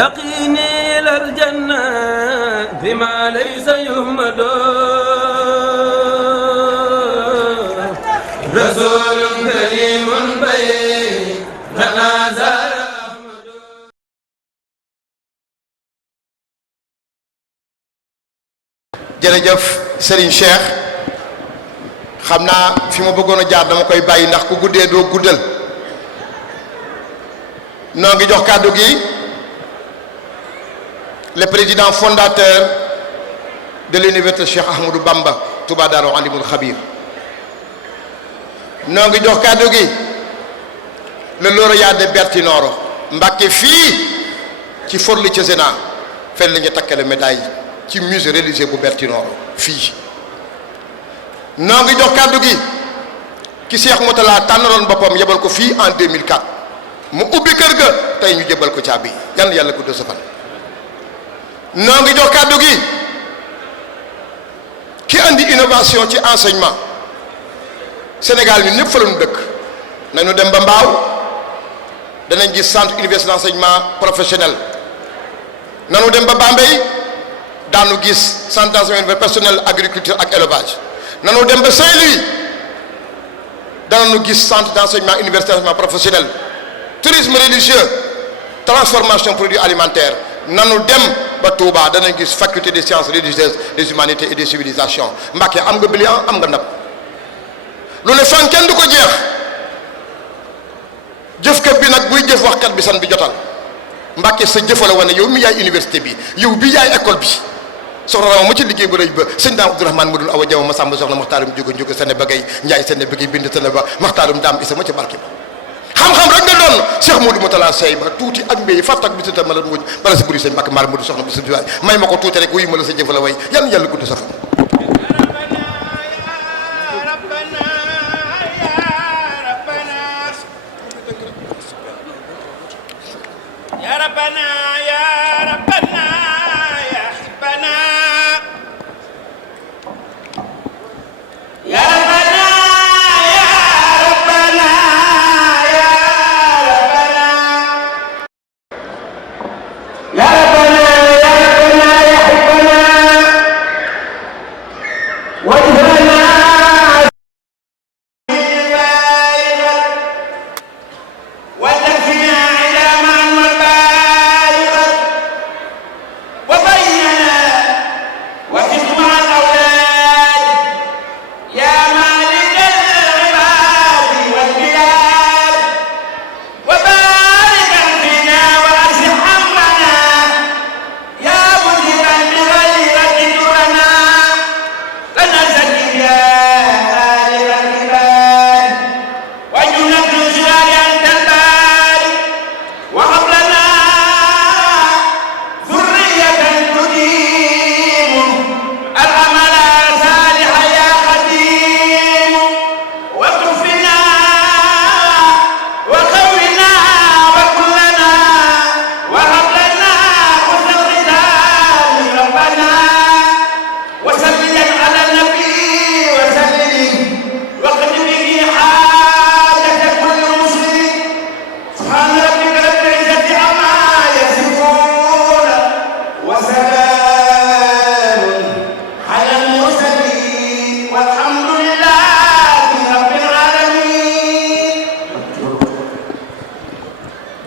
يقيني إلى الجنة بما ليس يهمد رسول كريم بين تنازل jërëjëf Serigne Cheikh xam naa fi ma bëggoon a jaar dama koy bàyyi ndax ku guddee doo guddal noo ngi jox kàddu gi le président fondateur de l'université Cheikh Ahmadou Bamba Touba Darou Alimul Khabir noo ngi jox kàddu gi le lauréat de Bertinoro Mbacké fii ci Forli Cesena fen la ñu takkale médaille ci musée religieux bu Bertinoro fii noo ngi jox kàddu gi ki Cheikh Moutala tànnaloon boppam yebal ko fii en 2004 mu ubbi kër ga tey ñu jëbal ko caabi yan yàlla gudd sa fan noo ngi jox kàddu gi ki andi innovation ci enseignement Sénégal ñun ñëpp fa la ñu dëkk nañu dem ba Mbaaw danañ gis centre université d'enseignement professionnel nanu dem ba Bambey daanu gis centre d'enseignement personnel agriculture ak élevage nanu dem ba Saint-Louis danañu gis centre d'enseignement universitaire professionnel tourisme religieux transformation produits alimentaires nanu dem ba Touba danañ gis faculté des sciences religieuses des humanités et des civilisations Mbacké am nga brillant am nga ndam lu ne fan kenn du ko jeex jëfkat bi nag buy jëf waxkat bi san bi jotal Mbacké sa jëfala wane yow mi yaay université bi yow bi yaay école bi soxna Rama ma ci liggéey bu rëy ba sëñ daam Abdourahmane Madun Awa Jaw ma sàmba soxna maxtaarum jóga sene bagay njaay sene bagay bind sene ba maxtaarum daam isa ma ci barke ba xam-xam rek nga doon Cheikh Modou Moutala Sey ba tuuti ak mbéy fàttak bi sita mala muj bala si buri sëñ Mbacké Mara Modou soxna bi sëñ may ma ko tuuti rek wuyu ma la sa jëfala way yan yàlla gudd sa fan يا ربنا يا ربنا يا حبنا يا ربنا يا ربنا يا ربنا يا ربنا يا ربنا يا حبنا واجعلنا وتكفنا على من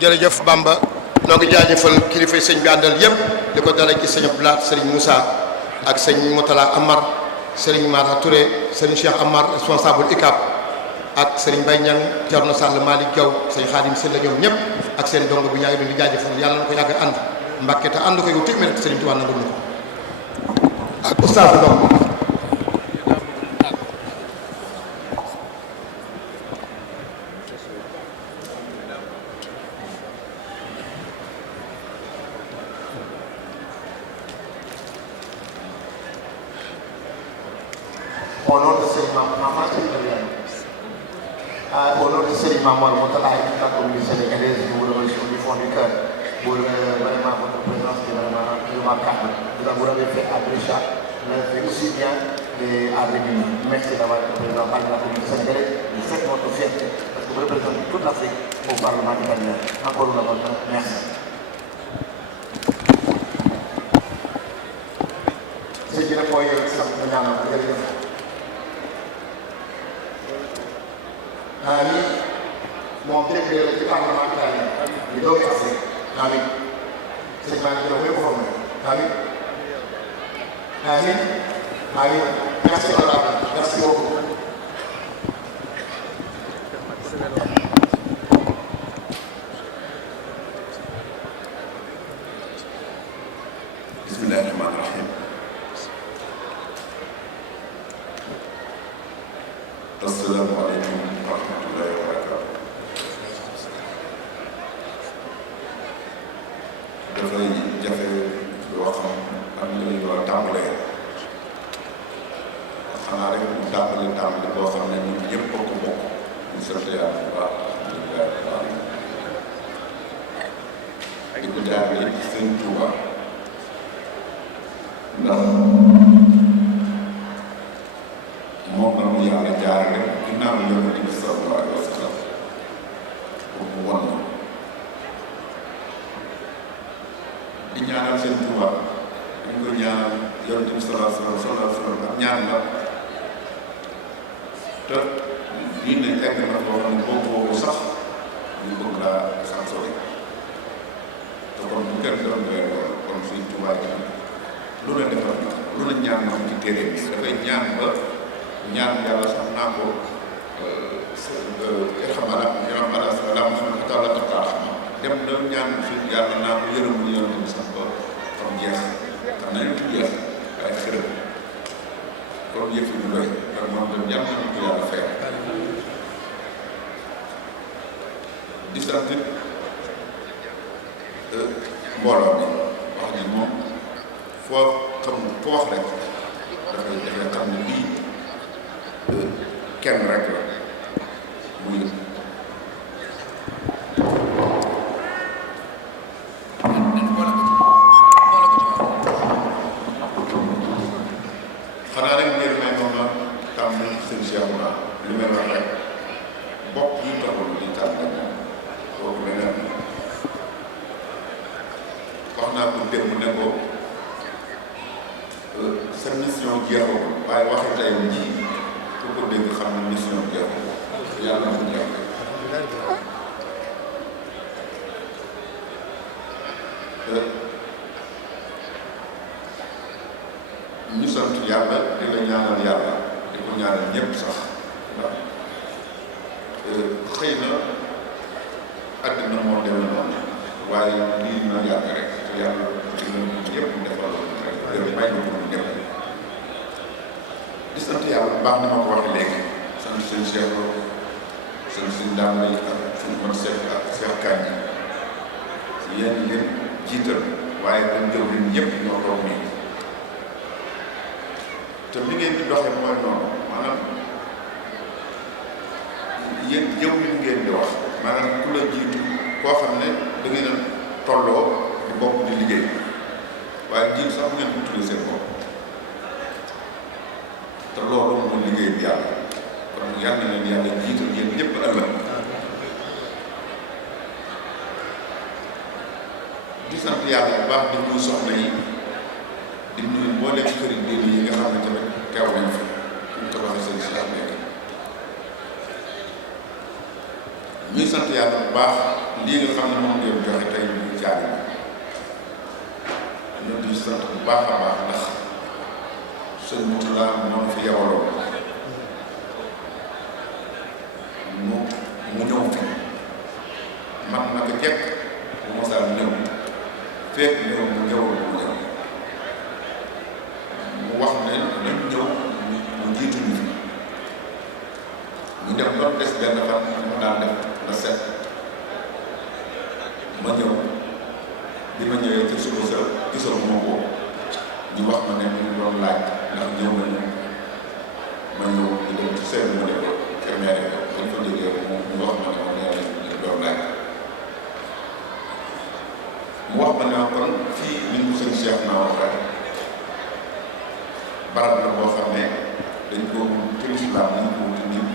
jërëjëf Bamba noo ngi jaajëfal kilifay sëñ bi àndal yépp di ko dalee ci sëñ Abdoulaye Serigne Moussa ak sëñ Moutala Amar Serigne Mara Touré Serigne Cheikh Amar responsable ICAP ak Serigne Mbaye Niang Thierno Sall Malick Diaw sëñ Khadim Sylla ñoom ñëpp ak seen dongo bi ñaa ngi leen di jaajëfal yàlla na ko yàgg ànd Mbacké te ànd ko yow téeméer ak Serigne Touba nangul na ko ak oustaz Ndong au nom de Serigne au nom de Serigne Mamadou Moutala et toute la communauté sénégalaise, nous vous remercions du fond du cœur pour vraiment votre présence qui est vraiment remarquable. Vous l'avez fait à Brécha, vous l'avez fait aussi bien à Rimini. Merci d'avoir été présent par la communauté sénégalaise. Vous faites votre fierté parce que vous représentez toute l'Afrique au Parlement italien. Encore une fois, merci. ñaanal ko jërëjëf ni moom directeur la ci parlement italien di doog agsi amin sëñ maa ngi jox ko xam ne amin amin amin merci honorable merci beaucoup bismillahi rahmaani rahim assalaamu aleykum wa rahmatullahi wa barakaatu dafay jafe yoo xam am na lu ñu war a tàmbalee xanaa rek mu tàmbali boo xam ne ñun ñëpp ko bokk ñu sant yàlla bu baax alhamdulilah rabbil alamin di ko jaarale ci sëñ Touba ndax moom la mu yàlla jaarale ginnaaw yonent bi sallallahu alayhi wa sallam pour mu wan na di ñaanal seen Touba dañ koy ñaanal yonent bi sallallahu alayhi wa sallam ak ñaan la te lii ne egg na boo xam ne boobu sax ñu bëgg laa sax sori te kon bu kenn doon doy lool kon seen Touba ji lu ne defal na lu ne ñaan na ci téere bi dafay ñaan ba ñaan yàlla sax naa ko xamala dem da ñaan fi yàlla naa ko yërëm ñu yonent bi sax ba xam jeex xam nañu ci jeex ay xërëm kon yëf yi du doy kon moom dem yàlla nañu ko yàlla fay di sant mbooloo bi wax ni moom foo xam foo wax rek dafay xam ne lii kenn rek la muy xanaa rek ngeen may moom la tam seen Cheikh na li may wax rek bokk yi taxul di tànn moom kooku leneen wax naa ko démb ne ko sa mission jeexul waaye waxi tey ji ku ko dégg xam ne mission jeexul yàlla na ko jeex ñu sant yàlla di la ñaanal yàlla di ko ñaanal ñëpp sax ndax xëy na àddina moo demee noonu waaye lii na yàgg rek te yàlla dina ñëpp defal rek may na ko ñëpp di sant yàlla bu baax ni ma ko waxee léegi sant seen Cheikh Lo sant seen daan lay ak suñu mën Seck ak Cheikh Kandji yéen leen jiital waaye dañ jëw leen yëpp ñoo toog nii te li ngeen di doxee mooy noonu maanaam yéen jëw li ngeen di wax maanaam ku la jiitu koo xam ne da ngeen a tolloo di bokk di liggéey waaye jiitu sax ngeen ko tuddee seen bopp te loolu mooy liggéey bi yàlla kon yàlla na leen yàlla jiital yéen ñëpp ëllëg di sant yàlla bu baax di nuyu soxna yi di nuyu mboolem këri diine yi nga xam ne tamit teew nañ fi ñu ko waxee seen si léegi ñuy sant yàlla bu baax lii nga xam ne moom ngeen joxe tey ñu jaari ñu di sant bu baax a baax ndax sëñ Moutalla moom fi yewaloo mu ñëw fi man naka jekk bu mosaan ñëw fekk ñëw mu ñëwal mu ñëw mu wax ne nañ ñëw mu jiitu ñu fi ñu dem doon des benn fan mu daan def la set ma ñëw bi ma ñëwee ci suba sa gisal moo ko ñu wax ma ne ñu doon laaj ndax ñëw nañu ma ñëw di dem ci seen mu ne ko fermeere ko bañ fa jógee mu wax ma ne ma nee nañ ñu doon laaj mu wax ma ne kon fii ni mu sëñ Cheikh naa wax rek barab la boo xam ne dañ ko ci lislaam nañ ko wuti nit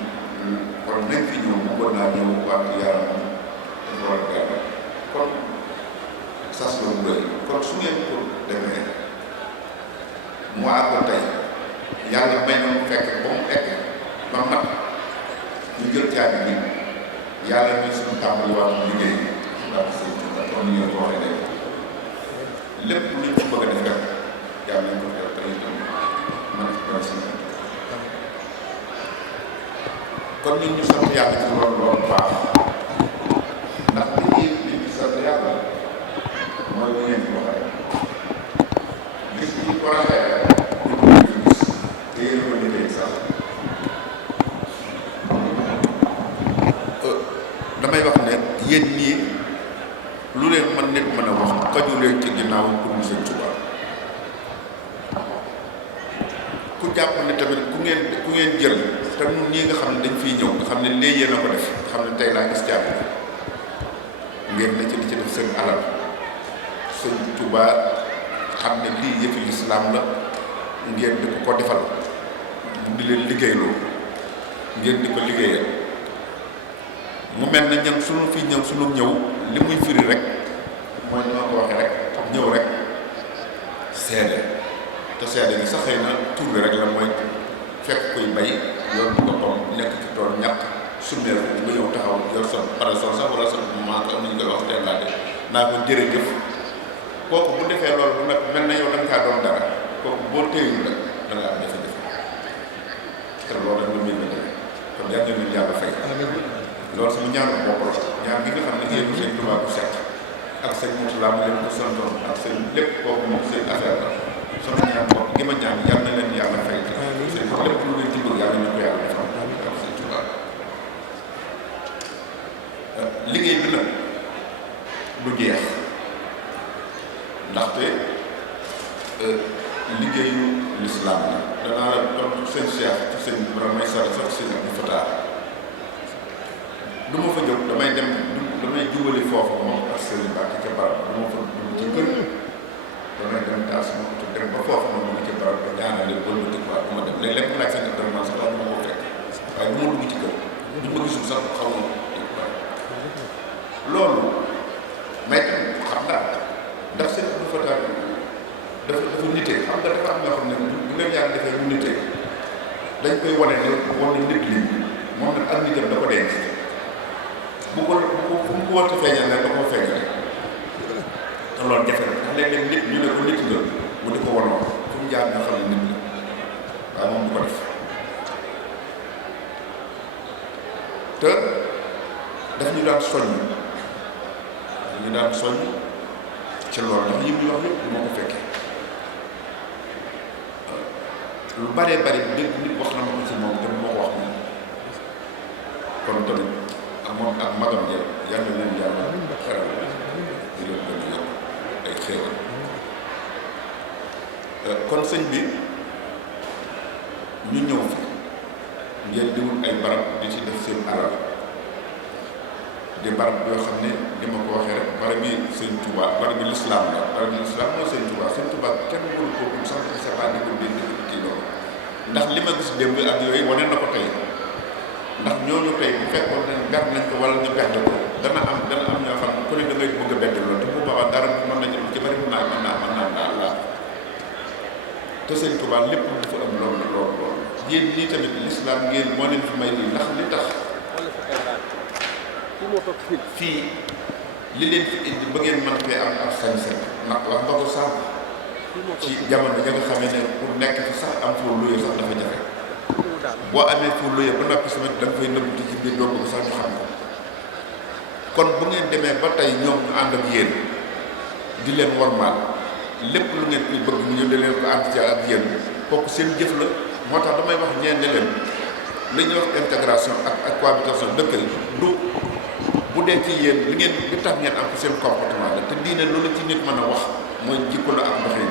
kon nañ fi ñëw bu ko naa ñëw wàllu yaram dañ ko war a gàllankoor kon sas la mu doy kon su ngeen ko demee mu àgg tey yàlla may na mu fekk ba mu egg ba mat ñu jël caabi bi yàlla ni suñu tàmbali wàllu liggéey ndax comme ni ngeen ko waxee léegi lépp luñ ci bëgg a def rek yàlla nañ ko def te itam man kon ñun ñu sant yàlla ci loolu loolu baax ndax li ñu sant yàlla mooy li ngeen ko waxee gis ñi ko rafet ñu ko gis te yéen ko liggéey sax damay wax ne yéen ñii lu leen mën nit mën a wax xaju leen ci ginnaaw pour mu Sëñ Tuubaa ku jàpp ne tamit ku ngeen jël te ñun ñii nga xam ne dañ fiy ñëw nga xam ne léegi yéen a ko def nga xam ne tey laa gis jàpp ngeen na ci di ci def seen alal Sëñ Tuubaa xam ne lii yëfi lislaam la ngeen di ko defal mu di leen liggéeyloo ngeen di ko liggéeyal mu mel na ñun sunu fi ñëw sunu ñëw li muy firi rek mooy ni ma ko waxee rek ñëw rek seede te seede gi sax xëy na tur bi rek la mooy fekk kuy bay yor bu boppam nekk ci tool ñàkk summeeku nga ñëw taxaw yor sa parasol sax wala sa manque am nañu koy wax teel laa de naa ko jërëjëf kooku bu defee loolu bu nag mel na yow da nga kaa doon dara kooku boo téyul rek da nga am jafe-jafe te loolu rek la mbir mi demee kon yàlla nañu yàlla fay loolu sama ñaanu bopp la ñaan gi nga xam ne yéen Sëñ Tuubaa bu set ak sëñ Murtala mu leen ko santoon ak sëñ lépp kooku moom seen affaire la sama ñaan bopp gi ma ñaan yal na leen yàlla fay seen lépp lu ngeen ci bëgg yàlla na ko yàlla defal ak Sëñ Tuubaa liggéey bi nag du jeex ndaxte liggéeyu lislaam la danaa la tontu seen cheikh ci seen borom may sara sax seen Abdou Fatah du ma fa jóg damay jubali foofu moom ak Serigne Mbacke ca barab du ma fa dugg ci kër damay dem taas ma ko dem ba foofu moom mu ngi ci barab ba ñaanal leen wala dëkk waa du ma dem léeg-léeg mu laaj seen intervention sax du ma ko fekk waaye du ma dugg ci kër du ma gisul sax xaw ma loolu may tam xam naa ndax seen Abdou Fatah dafa nitee xam nga dafa am ñoo xam ne bu leen yàlla defee mu nitee dañ koy wane nit li moom nag ak nitam da ko denc bu ko fu mu ko war a feeñal nag da koo feeñal te loolu jafe na ndax léeg-léeg nit ñu ne ko nit nga mu di ko wanoo fu mu jaar nga xam ne nit la waaye moom du ko def te daf ñu daan soññ ci loolu ndax yi muy wax yëpp du ma ko fekkee lu baree bari dégg nit wax na ma ko ci moom te du ma ko wax moom kon tamit ak moom ak magam ja yàlla leen yàlla xeral di leen gën a yokk ay xéewal kon sëñ bi ñu ñëw fi ngeen di wut ay barab di ci def seen alal di barab yoo xam ne di ma ko waxee rek barab bi Sëñ Tuubaa barab bi lislaam la barab bi lislaam mooy Sëñ Tuubaa kenn mënu ko sax c'est pas di ko dégg kii loolu ndax li ma gis démb ak yooyu wane na ko tey ndax ñooñu tey bu fekkoon ne ber nañ ko wala ñu bett ko dana am ñoo xam ne ku ne da ngay bëgg a bett loolu te bu boobaa dara mën nañu ci bari mën naa laal te Sëñ Tuubaa lépp dafa am loolu yéen ñii tamit lislaam ngeen moo leen fi may lii ndax li tax fii li leen fi indi ba ngeen mën fee am ak sañ-sañ ndax wax nga ko sax ci jamono ja nga xamee ne pour nekk fi sax am foo luye sax dafa jafe boo amee foo luye ba noppi sama da nga fay nëbbati ci biir doo bëgg sax ñu xam ko kon bu ngeen demee ba tey ñoom ñu ànd ak yéen di leen wormaal lépp lu ngeen koy bëgg ñu di leen ko ànd ci ak yéen kooku seen jëf la moo tax damay wax ñeen ne leen li ñuy wax intégration ak cohabitation dëkkal du bu dee ci yéen li ngeen li tax ngeen am seen comportement la te diine loolu ci nit mën a wax mooy jikko la ak doxin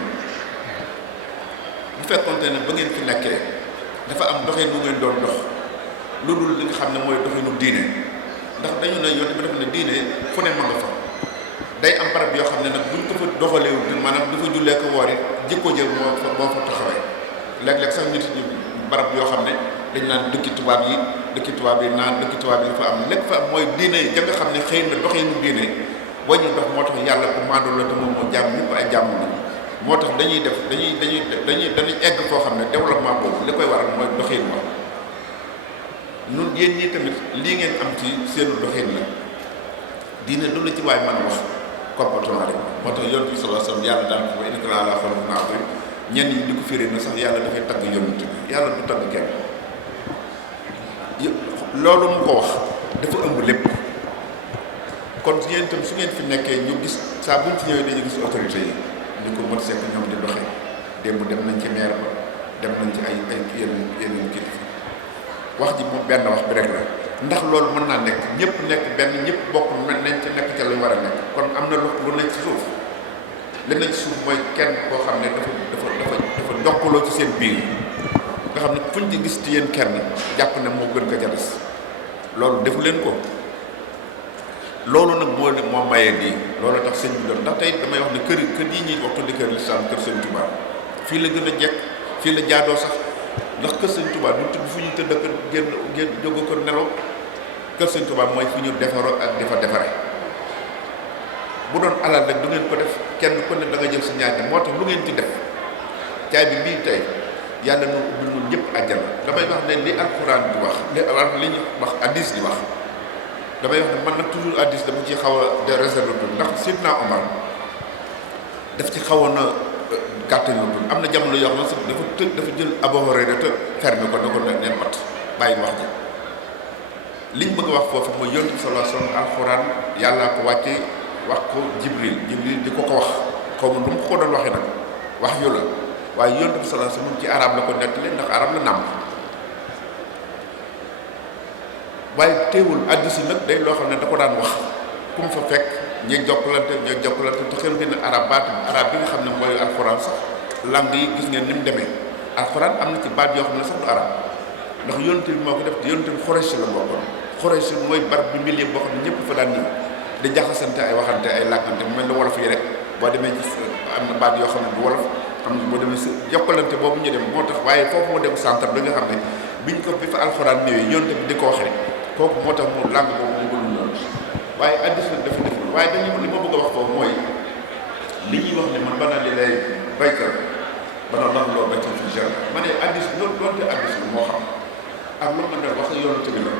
bu fekkonte ne ba ngeen fi nekkee dafa am doxin bu ngeen doon dox lu dul li nga xam ne mooy doxinu diine ndax dañu ne yoon bi def ne diine fu ne ma nga fa day am barab yoo xam ne nag buñ ko fa doxaleewul maanaam dafa jullee ko woor it jikko jël moo fa taxawee léeg-léeg sax nit ñi barab yoo xam ne dañ naan dëkki tubaab yi naan dëkki tubaab yi dafa am nekk fa am mooy diine ja nga xam ne xëy na doxinu diine boo ñu dox moo tax yàlla ku maandu la te moom moo jàmm ñëpp ay jàmm la moo tax dañuy egg foo xam ne développement boobu li koy waral mooy doxin ma nun yéen ñii tamit lii ngeen am ci seenu doxin la diine lu la ci waay mën a wax comportement rek moo tax yonent bi sallallahu alayhi wasallam yàlla daan ko innaka la'alaa xuluqin aziim ñenn ñi di ko firé na sax yàlla dafay tagg yonent bi yàlla du tagg kenn loolu mu ko wax dafa ëmb lépp kon yéen itam su ngeen fi nekkee ñu gis saa buñ ci ñëwee dañu gis autorité yi ñu ko mot sekk ñoom di doxee démb dem nañ ci maire ba dem nañ ci ay yeneen kilifa wax ji moom benn wax bi rek la ndax loolu mën naa nekk ñëpp nekk benn ñëpp bokk mel nañ ci nekk ca lu war a nekk kon am na lu nekk ci suuf li nekk ci suuf mooy kenn koo xam ne dafa jokkaloo ci seen biir nga xam ne fuñ ci gis ci yéen kenn jàpp ne moo gën ko jadas loolu defu leen ko loolu nag moo mayee lii loolu tax sëñ bi doon ndax tey damay wax ne kër yi ñuy wax tuddi kër lislaam kër sëñ Tuubaa fii la gën a jekk fii la jaadoo sax ndax kër sëñ Tuubaa du tudd fu ñu tëdd ak génn jóge ko nelaw kër sëñ Tuubaa mooy fu ñu defaroo ak di fa defare bu doon alal rek du ngeen ko def kenn ku ne da nga jël sa ñaar moo tax lu ngeen ci def caay bi bii tey yàlla noonu ubbil ñun ñëpp àjjana damay wax ne li alxuraan di wax li ñu wax hadiis di wax damay wax ne man nag toujours hadiis dama ci xaw a de réserve ndax Sidna Omar daf ci xawoon a gàttañ la am na jamono yoo xam ne dafa jël Abu Hurayra te fermé ko ne ko neen mat bàyyi wax ji liñ bëgg a wax foofu mooy Yonent bi sallallahu alayhi wasallam alxuraan yàllaa ko wàcce wax ko Jibril di ko wax xaw ma nu mu ko doon waxee nag wax yu la waaye Yonent bi sallallahu alayhi wasallam ci arab la ko nettali ndax arab la nàmp waaye teewul hadiis yi nag day loo xam ne da ko daan wax ku mu fa fekk ñi jokkalante te xel gi ne arab bi nga xam ne mooy alxuraan sax langue yi gis ngeen ni mu demee alxuraan am na ci baat yoo xam ne sax du arab ndax Yonent bi moo ko def te Yonent bi Xuraysh la bokkoon Xuraysh mooy barab bi milieu boo xam ne ñëpp fa daan ñëw di jaxasante ay waxante ay làkkante mu mel ne wolof yi rek boo demee ci am na baat yoo xam ne du wolof am na boo demee si jokkalante boobu ñu dem moo tax waaye foofu moo dem centre bi nga xam ne biñ ko bi fa alxuraan ñëwee Yonent bi di ko wax rek kooku moo tax mu langue boobu mu gënul noonu waaye hadiis la dafa deful waaye dañu li ma bëgg a wax foofu mooy li ñuy wax ne man banaa li lay baykat bana lan loo baykat fi ger ma ne hadiis loolu doonte hadiis la moo xam ak loolu ma ne wax Yonent bi la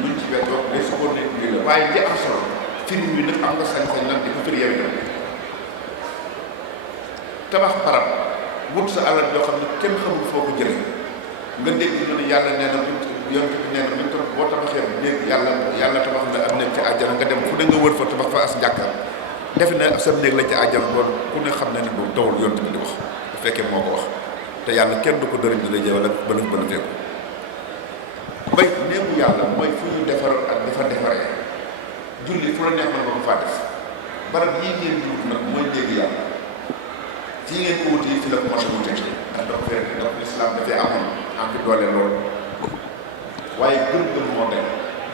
luñ ci wet wax day sukkoon ne lii la waaye li am solo firi bi nag am nga sañ-sañ nag di ko firi yow itam tabax barab wut sa alal yoo xam ne kenn xamul foo ko jëlee nga dégg ñu ne yàlla nee na Yonent bi nee na buñ tabax boo tabaxee néeg yàlla tabax la am néeg ci àjjana nga dem fu ne nga wër fa tabax fa as njàkka defe ne sa néeg la ci àjjana loolu ku ne xam ne boobu tawul Yonent bi di wax bu fekkee moo ko wax te yàlla kenn du ko dëriñ di la jëw wala bëna teeku bay néegu yàlla mooy fu ñu defar ak dafa defaree julli fu la neex mën nga ko faa def barab yii ngeen di wut nag mooy néegi yàlla fii ngeen ko wut yi fi la ko mos a wutee ndax dafa fekk ndax lislaam dafay amoon am fi doole loolu waaye gëm-gëm moo dem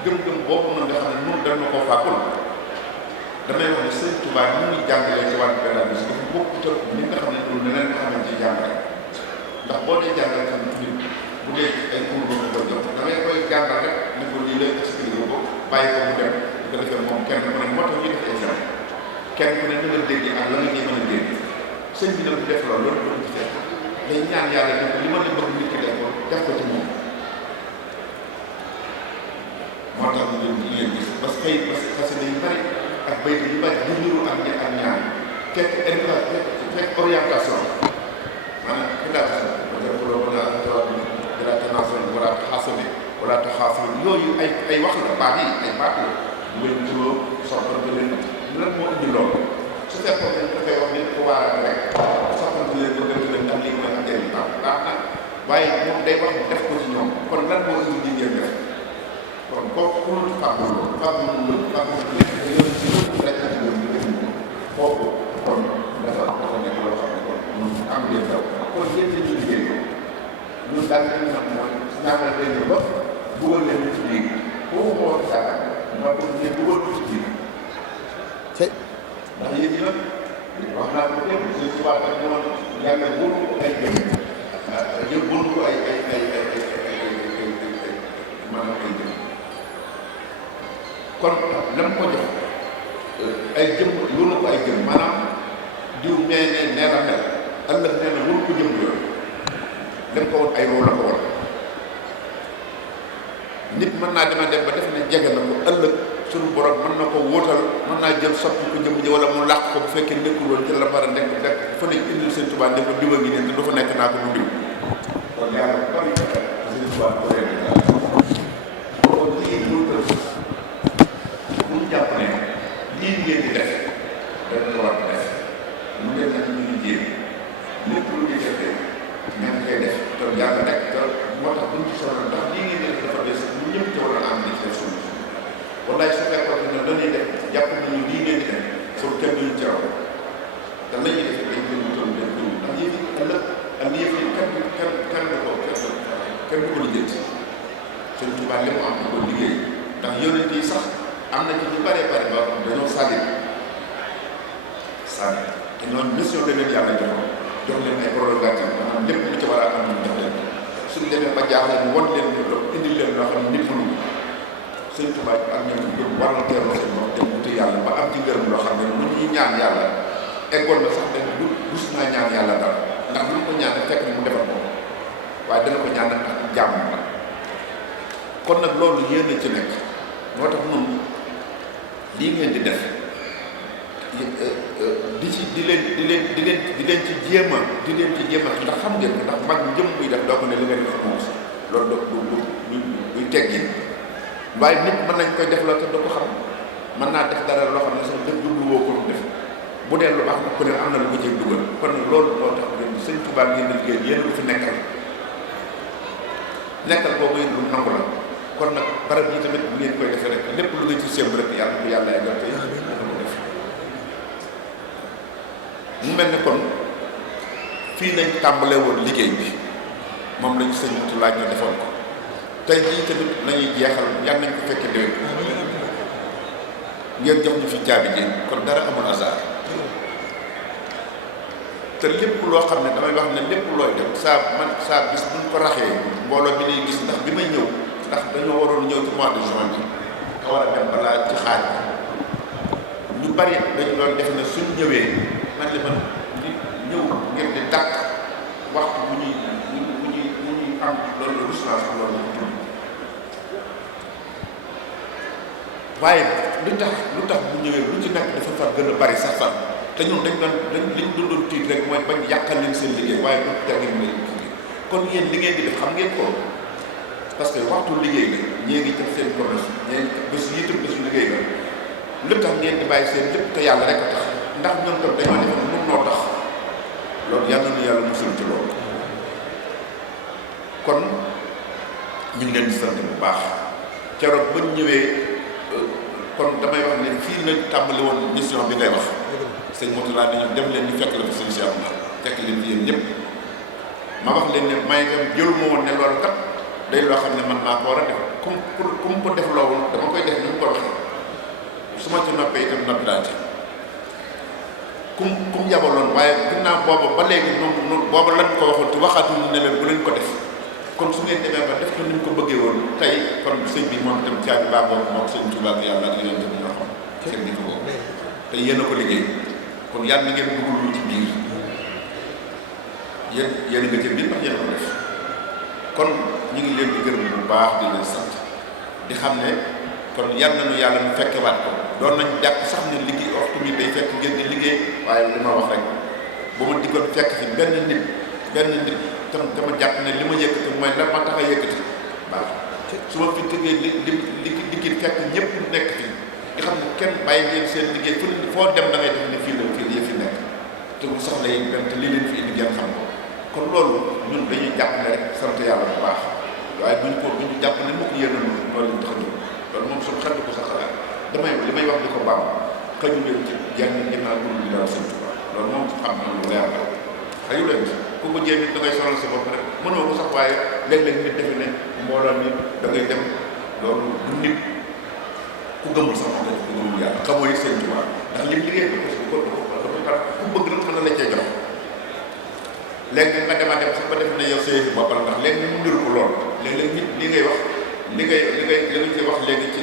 gëm-gëm boobu noonu nga xam ne noonu dañ na koo fàggul damay wax ne Sëñ Tuubaa ñu ngi jàngalee ci wàllu pédagogie dafa bokkut ak ñi nga xam ne ñun leneen nga xam ne ci jàngale ndax boo dee jàngale xam ne nit bu dee ay cours ba ko jox da ngay koy jàngal rek ne ko lii lay expliqué ko bàyyi ko mu dem bu ko defee moom kenn ku ne moo tax ñu def examen kenn ku ne na nga dégg ak la nga ñuy mën a dégg sëñ bi nag bu def loolu loolu ci fekk day ñaan yàlla ne ko li ma la bëgg nit ki def ko ci moom moo tax ñu leen gis parce que parce que yu bari ak bayt yu bari du niru ak ñaan fekk orientation maanaam pédagogie wala taxaasane wala taxaasane yooyu ay wax la baat yi ay baat la wéy tuloo soppante leen lan moo indi loolu su fekkoon ne dafay wax ni ko waar rek soppante leen bëggante leen ak lii mooy ak jëriñ baax na waaye moom day wax def ko ci ñoom kon lan moo indi di ngeen def kon kooku ku lu fàggul kooku kon dafa nekk loo xam ne kon ñun am ngeen daw kon yéen la ñuy liggéey ñun daal dañu nag mooy ñaanal leen ba dugal leen ci biir foofu moo jàkkaar mooy pour ñu dugal ko ci biir ndax yéen ñi nag wax naa ko dégg si subaab ak ñoom yàlla wóolu ko ay jëm yëpp wóolu ko ay maanaam ay jëm kon lam ko jox ay jëm wóolu ko ay jëm maanaam diw nee la mel ëllëg nee na wër ko jëm yooyu dem ko woon ay roo la ko war nit mën naa dem ba def ne jege na ko ëllëg suñu borom mën na ko wóotal mën naa jël soppi ko jëm ji wala mu làq ko bu fekkee nekkul woon jël la bara nekk fa nekk indil seen Tuubaa ne ko diwa ngi ne te du fa nekk naa ko du diw kon yàlla bu bari seen Tuubaa ko leen kon lii lu tël bu jàpp ne lii ngeen di def dañ ko war a def mu leen nag ñu ngi jéem lépp lu ñuy defee ña ngi koy def te yàlla rek te moo tax buñ ci sonal ndax lii ngeen di def dafa des ñu ñëpp te war a am di ci def suñu wallaay su fekkoon ne dañuy def jàpp nañu lii ngeen di def pour kenn duñu ci raw te la ñuy def dañ leen toll leen dugg ndax yëf yi ëllëg ak yëf yi kenn du ko lijjanti Sëñ Tuubaa li mu am di ko liggéey ndax yonent yi sax am na ci ñu bare ba dañoo sàggi te ñooñu mission la leen yàlla jox leen ay prérogatives maanaam lépp lu ci war a am ñu jox leen suñu demee ba jaaxle ñu won leen indil leen loo xam ne nit mënu Sëñ Tuubaa ak ñoom ñu war na teeroo seen bopp dem wuti yàlla ba am ci ngërëm loo xam ne lu ñuy ñaan yàlla eggoon na sax dañ dus naa ñaan yàlla dara ndax lu ko ñaan fekk na mu defal ko waaye dana ko ñaan nag ak jàmm kon nag loolu yéen ci nekk moo tax ñun lii ngeen di def di leen ci jéem a ndax xam ngeen ndax mag ñu jëm buy def doo ko ne li nga def moom loolu duy teggin waaye nit mën nañ koy def la te doo ko xam mën naa def dara loo xam ne sax dëgg jublu woo ko def bu dee lu baax nag ku ne am na lu ko ci dugal kon loolu moo tax ngeen Sëñ Tuubaa ngeen di liggéey yéen ko fi nekkal boobu yéen lu nangu la kon nag barab yi tamit bu ngeen koy defee rek lépp lu ngeen ci sémb rek yàlla ko yàlla eggal te yàlla ko def mu mel ne kon fii lañ tàmbalee woon liggéey bi moom lañu sëñ Matu laaj na defoon ko tey jii tamit nañuy jeexal yàlla nañ ko fekkee déwén ngeen jox ñu fi caabi ji kon dara amul hasard te lépp loo xam ne damay wax ne lépp looy def saa bis buñ ko raxee mbooloo bi lay gis ndax bi may ñëw ndax dañoo waroon ñëw ci mois de juin bi nga war a dem balaa ci xaaj ñu bari dañu doon def ne suñ ñëwee man li man di ñëw ngeen di dàq waxtu bu ñuy am loolu rusnaas loolu la tudd waaye lu tax bu ñëwee lu ci nekk dafa far gën a bari sax far te ñun liñ doon tiit rek mooy bañ yàqal leen seen liggéey waaye du jàngeen na liggéey kon yéen li ngeen di def xam ngeen ko parce que waxtu liggéey la ñee ngi def seen commerce ñee bés yi itam bésu liggéey la lu tax ngeen di bàyyi seen lépp te yàlla rek a tax ndax ñoom tam dañoo defoon mun noo tax loolu yàlla na yàlla musul ci loolu kon ñu ngi leen di sant bu baax keroog bañ ñëwee kon damay wax ne fii lañ tàmbali woon mission bi ngay wax sëñ Moutalla dañu dem leen ñu fekk la fi sëñ Cheikh na fekk leen fi yéen ñëpp ma wax leen ne may itam jëlu ma woon ne loolu kat day loo xam ne man maa ko war a def comme ko def loolu dama koy def ni mu ko waxee su ma ci noppee itam noppi daal ci kum yabaloon waaye ginnaaw booba ba léegi noonu booba lan ko waxoon te waxaatuñu ne leen bu leen ko def kon su ngeen demee ba def ko ni ñu ko bëggee woon tey kon sëñ bi moom itam caabi baa boobu moom sëñ Tuubaa ak yàlla ak yeneen ñoo xam seen di ko te yéen a ko liggéey kon yàlla na ngeen dugal lu ci biir yéen nga ci biir ndax yéen a ko def kon ñu ngi leen di gërëm bu baax di leen sant di xam ne kon yàlla nañu yàlla mu fekkewaat ko doon nañ jàpp sax ne liggéey waxtu bi day fekk ngeen di liggéey waaye li ma wax rek ba ma dikkoon fekk fi benn nit tam dama jàpp ne li ma yëkkati mooy la ma tax a yëkkati waaw su ma fi tëggee liggéey fekk ñëpp nekk fi nga xam ne kenn bàyyi ngeen seen liggéey foo dem da ngay def ne fii la fii yëf fi nekk te bu soxla yi benn te li leen fi indi ngeen xam ko kon loolu ñun dañuy jàpp ne rek sant yàlla bu baax waaye buñ jàpp ne moo ko yéene loolu lañ tax a jóg loolu moom suñu xel ko sax xalaat li may wax di ko baam xëju leen ci jenn ginnaaw pour ñu daal Sëñ Tuubaa loolu moom xam na lu leer la xëju leen ci ku ko jéem it da ngay sonal sa bopp rek mënoo ko sax waaye léeg-léeg nit defe ne mbooloo mi da ngay dem loolu du nit ku gëmul sax moom ku gëmul yàlla xamoo Sëñ Tuubaa ndax lim liggéey ko parce que ku bëgg nag mën na la cee jox léegi nga dem sax ba def ne yow sa yëfu boppal ndax léegi mu niru ko lool léeg-léeg nit li ngay wax li nga ci wax léegi ci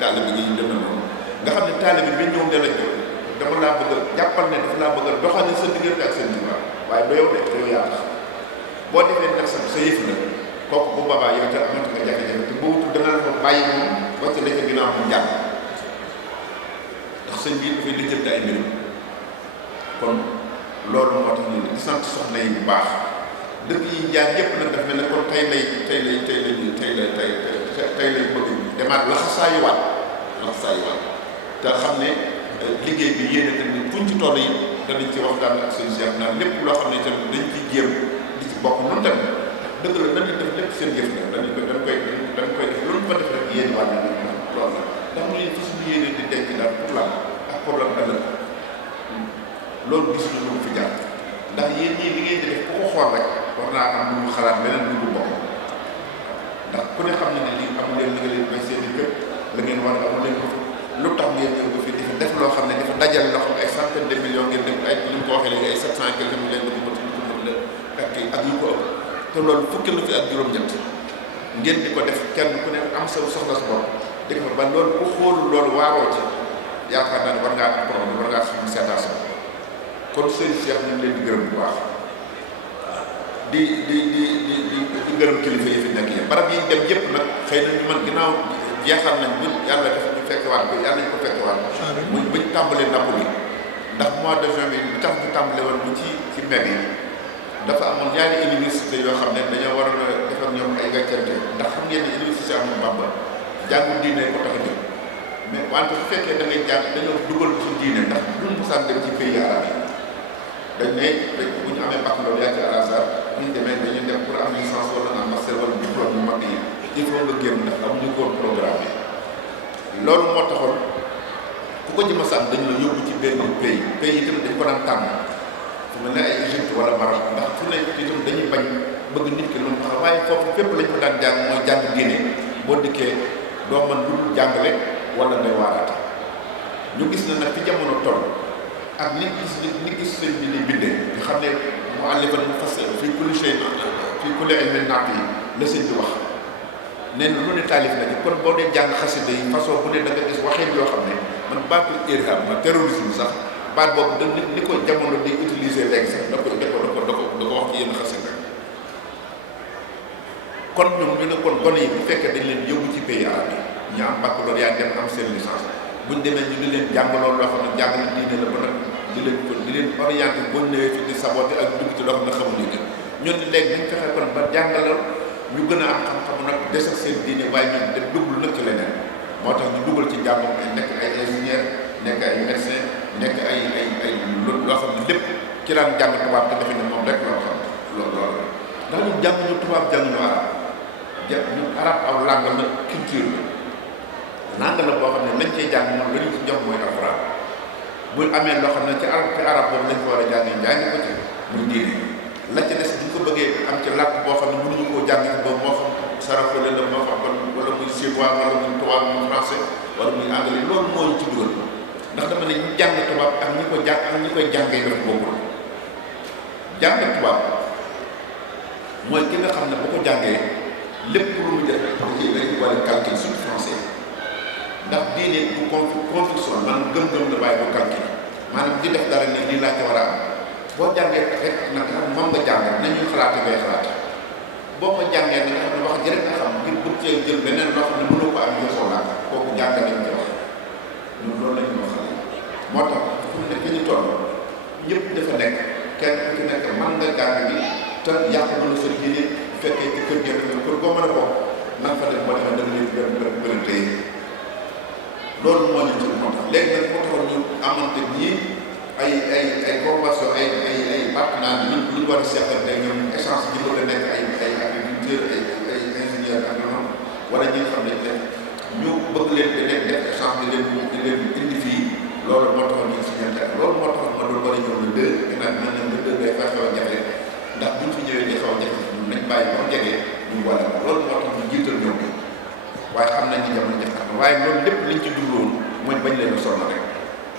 taalibe bi ñu dem na noonu nga xam ne taalibe bi ñëw ne la jox dama laa bëgg a jàppal ne dafa laa bëgg a doxale sa diggante ak seen jiw waaye doo yow de doo yaa tax boo defee nag sa yëf la kooku bu boobaa yow ca amati nga jafe-jafe te boo wutul dana la fa bàyyi moom wàcc la ca ginnaaw mu jàpp ndax sëñ bi dafay lijjanti ay mbirum kon loolu moo tax ñu di sant soxna yi bu baax dëkk yi jaar yëpp nag daf mel ne kon tey lay bëgg demaat laxasaayuwaat te xam ne liggéey bi yéene tamit fuñ ci toll yi danañ ci waxtaan ak seen Cheikh naan lépp loo xam ne tamit dañ ci jéem di ci bokk noonu tamit dëgg la dañuy def lépp seen jëf la dañ koy def lu ñu ko def rek yéen wàll na loolu la ndax mu leen fi suñu yéene di denc daal pour la ak problème ëllëg loolu gis ñu lu fi jaar ndax yéen ñii li ngeen di def ku ko xool rek war naa am lu mu xalaat leneen lu dul bokk ndax ku ne xam ne ne lii amu leen li nga leen may seen i kër la ngeen war a amu leen ko lu tax ngeen ñëw ko fi dafa def loo xam ne dafa dajal loo xam ne ay centaine de millions ngeen def ay li mu ko waxee léegi ay 700 quelques millions de ko ak yu ko ëpp te loolu fukki lu fi ak juróom-ñett ngeen di ko def kenn ku ne am sa soxla sa bopp di ko ba loolu ku xoolul loolu waaroo ci yaakaar naa ne war ngaa am problème war ngaa suñu seetaan sa kon sëñ Cheikh ñu ngi leen di gërëm bu baax di gërëm kilifa yi fi nekk yi barab yi ñu dem yëpp nag xëy na ñu man ginnaaw jeexal nañ buñ yàlla def ñu fekkewaat ko yàlla nañ ko fekkewaat muy buñ tàmbalee Napoli ndax mois de juin bi lu tax ñu tàmbale woon bu ci meg yi dafa amoon ñaari université yoo xam ne dañoo war a def ak ñoom ay gàccante ndax xam ngeen ne université Ahmadou Bamba jàngu diine ko tax a jóg mais wante bu fekkee da ngay jàng dañoo dugal ci diine ndax duñ mosaan dem ci pays arabe yi dañ ne bu ñu amee baccalauréat ci Al-Azhar bu ñu demee dañuy dem pour am licence wala am master wala diplôme yu mag yi il faut nga génn ndax amuñu ko woon programme yi loolu moo taxoon ku ko ci mosaan dañu la yóbbu ci benn pays yi tamit dañ ko daan tànn fu mel ne ay Égypte wala Maroc ndax fu ne itam dañuy bañ bëgg nit ki lu mu tax waaye foofu fépp lañ ko daan jàng mooy jàng diine boo dikkee doo mën lu dul jàngale wala ngay waaraate ñu gis na nag fi jamono toll ak ni gis sëñ bi ni bindee nga xam ne mu àllifan mu fas fii kulli shay fii kulli ilmin naat yi la sëñ bi wax nee na lu ne taalif na ci kon boo dee jàng xasida yi façon bu ne da nga gis waxin yoo xam ne man baatu irhab ma terrorisme sax baat boobu da ni ko jamono di utiliser léegi sax da ko wax ci yenn xasida kon ñoom ñu ne kon gone yi bu fekkee dañ leen yóbbu ci pays arabe yi ñu am baccalauréat dem am seen licence buñ demee ñu di leen jàngaloo loo xam ne jàng na diine la ba nag di leen orienté boo ñëwee fi di saboté ak dugg ci loo xam ne xamuñu ko ñun léegi nañ fexe kon ba jàngalal ñu gën a am xam-xamu nag des ak seen diine waaye ñu de dugul nag ci leneen moo tax ñu dugal ci njàngam nekk ay ingénieur nekk ay médecin nekk ay loo xam ne lépp ci daan jàng tubaab te defe ne moom rek loo xam loolu ndax ñun jànguñu tubaab jànguñu ñu arab aw langue la culture la langue la boo xam ne lañ cey jàng moom la ñu ci jox mooy alxuraan bu amee loo xam ne ci arab boobu lañ ko war a jàngi ko ci muy diine la ca des bu ñu ko bëggee am ci làkk boo xam ne mënuñu koo jàng ci boobu moo xam saraxole la moo xam kon wala muy chinois wala muy tubaab muy français wala muy anglais loolu moo ñu ci dugal ndax dama ne ñu jàng tubaab ak ñi ko jàng ak ñi koy jàngee dafa bokkul jàng tubaab mooy ki nga xam ne bu ko jàngee lépp lu mu def dañuy war a calcul surtout français ndax diine du conviction man gëm-gëm la waaye du calcul maanaam di def dara ni lii laa ci war a am boo jàngee rek nag moom nga jàng nañuy xalaate ngay xalaate boo ko jàngee na nga xam ne wax ji rek nga xam ngir bëgg cee jël beneen loo xam ne mënoo ko am yoo soxlaa kooku jàng nañ ci wax ñun loolu la ñu wax moo tax fu mu ne fi ñu toll ñëpp dafa nekk kenn ku ci nekk mën nga jàng bi te yàq mën na sa diine bu fekkee ci kër gi rek kër goo mën a bokk nan fa def boo demee da nga leen gën a téye loolu moo ñu ci moo tax léegi nag moo taxoon ñu amante ñii ay convention ay partenaires ñu ñu war a seqal tey ñoom échange bi bëgg a nekk ay agriculteurs ay ingénieurs agronome wala ñi nga xam ne ñu bëgg leen di leen def échange di leen indi fii loolu moo taxoon ñu si ñeent loolu moo taxoon ma doon war a ñëw le 2 ginnaaw mën nañ le 2 day xaw a jafe ndax buñ fi ñëwee di xaw a jafe nañ bàyyi ba mu jegee ñu wala loolu moo tax ñu jiital ñoom waaye xam nañ ni jamono jafe na waaye loolu lépp liñ ci dugloon mooy bañ leen a sonn rek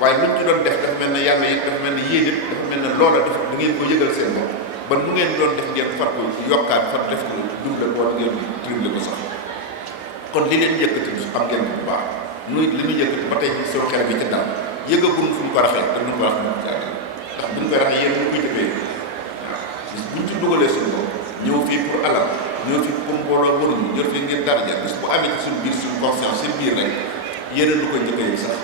waaye luñ ci doon def dafa mel ne yàlla yi dafa mel ne yéen it dafa mel ne loola dafa du ngeen ko yëgal seen bopp ba nu ngeen doon def ngeen far ko yokkaat far def ko double wala ngeen triple ko sax kon li leen yëkkati xam ngeen ko bu baax nuy li ñu yëkkati ba tey soo xel bi ci dal yëgaguñ fu ñu ko raxee te duñ ko rax moom ci àddina ndax buñ koy raxee yéen ñu koy jëfee waaw buñ ci dugalee suñu bopp ñëw fii pour alal ñëw fii pour mbooloo waruñu ñëw fii ngir daraja bis bu amee ci suñu biir suñu conscience seen biir rek yéen lu koy njëkk a yëg sax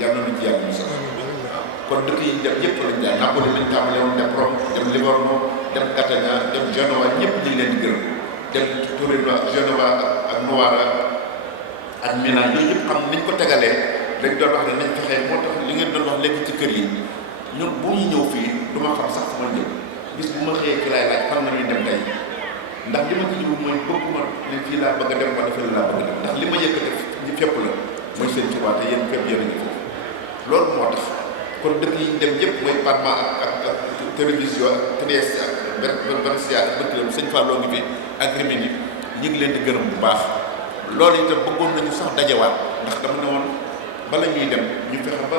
yàlla na ci yàlla ñu sax waaw kon dëkk yi dem yëpp lañ jaar Napoli lañ tàmbale woon dem Rome dem Livorno dem Catania dem Genova ñëpp ñu ngi leen di gërëm dem Torino Genova ak Novara ak Milan yooyu yëpp xam niñ ko tegalee dañ doon wax ne nañ fexee moo tax li ngeen doon wax léegi ci kër yi ñun bu ñu ñëw fii du ma xam sax sama njëg bis bu ma xëyee ki laay laaj fan la ñuy dem tey ndax li ma ci jublu mooy bëgguma ne fii laa bëgg a dem wala fii laa bëgg a dem ndax li ma yëkkati ñi fépp la mooy seen Tuubaa te yéen fépp yéen a ngi foofu loolu moo tax kon dëkk yi dem yëpp mooy Parma ak télévision ak Trieste ak Venezia ak Berkeley sëñ Fallou ngi fi ak Rimini ñu ngi leen di gërëm bu baax loolu itam bëggoon nañu sax dajewaat ndax dama ne woon bala ñuy dem ñu fexe ba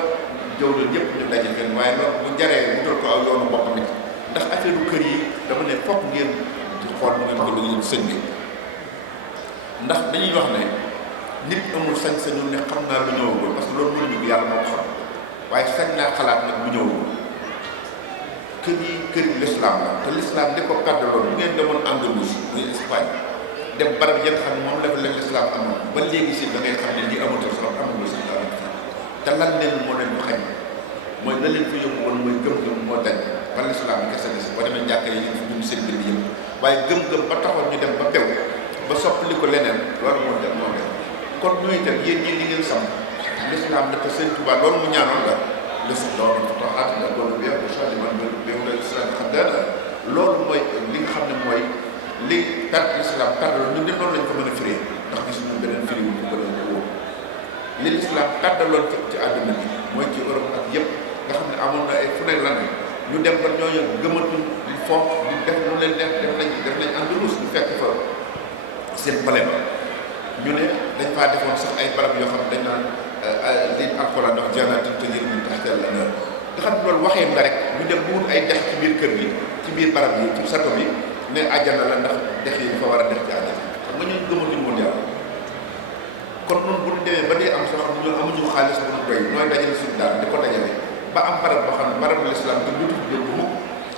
jaww ji yëpp ñu daje fenn waaye loolu bu jaree wutal ko aw yoonu bopp nit ndax affaire u kër yi dama ne fokk ngeen di xool mu ngeen ko dugg sëñ bi ndax dañuy wax ne nit amul sañ-sañu ne xam naa lu ñëwagul parce que loolu mënuñu ko yàlla moo ko xam waaye sañ naa xalaat nag lu ñëwagul kër yi kër yi l'islam la te l'islam di ko kàddaloon bu ngeen demoon Andalousie muy Espagne dem barab yi nga xam ne moom la leen l'islam amoon ba léegi si da ngay xam ne lii amatul solo amagul si dara te lan leen moo leen ko xañ mooy la leen fi yóbbu woon mooy gëm-gëm moo dañ ba l'islam bi kese gis ba demee jàkka yi fi bind seen bind yëpp waaye gëm-gëm ba taxoon ñu dem ba bew ba soppali ko leneen loolu moo dem moo dem kon ñuy dem yéen ñi li ngeen sam l'islam dafa sëñ Tuubaa loolu mu ñaanoon la l'islam taxaat na loolu bi yàlla changé man bi mu l'islam xam dara loolu mooy li nga xam ne mooy li perte l'islam perte loolu ñun de noonu lañ ko mën a firee ndax gisuñu beneen firi wu ñu ko doon wóor li l'islam kàddaloon ci àdduna bi mooy ci Europe ak yëpp nga xam ne amoon na ay fu ne lan ñu dem ba ñooñu gëmatuñ di foof di def lu leen neex def nañ Andalus ñu fekk fa seen palais ba ñu ne dañ faa defoon sax ay barab yoo xam ne dañ naan li alxuraan wax jannatin tajrii min tahtiha al-anhaar nga xam ne loolu waxee nga rek ñu dem bu wut ay dex ci biir kër gi ci biir barab yi ci sato bi ne àjjana la ndax dex yi dafa war a def ci àjjana xam nga ñooñu gëmatuñ woon yàlla kon noonu bu ñu demee ba dee am soo xam ne ñun amuñu xaalis bu ñu doy nooy dajale suñu daal di ko dajale ba am barab boo xam ne barabu l'islam te dutu jël bu mukk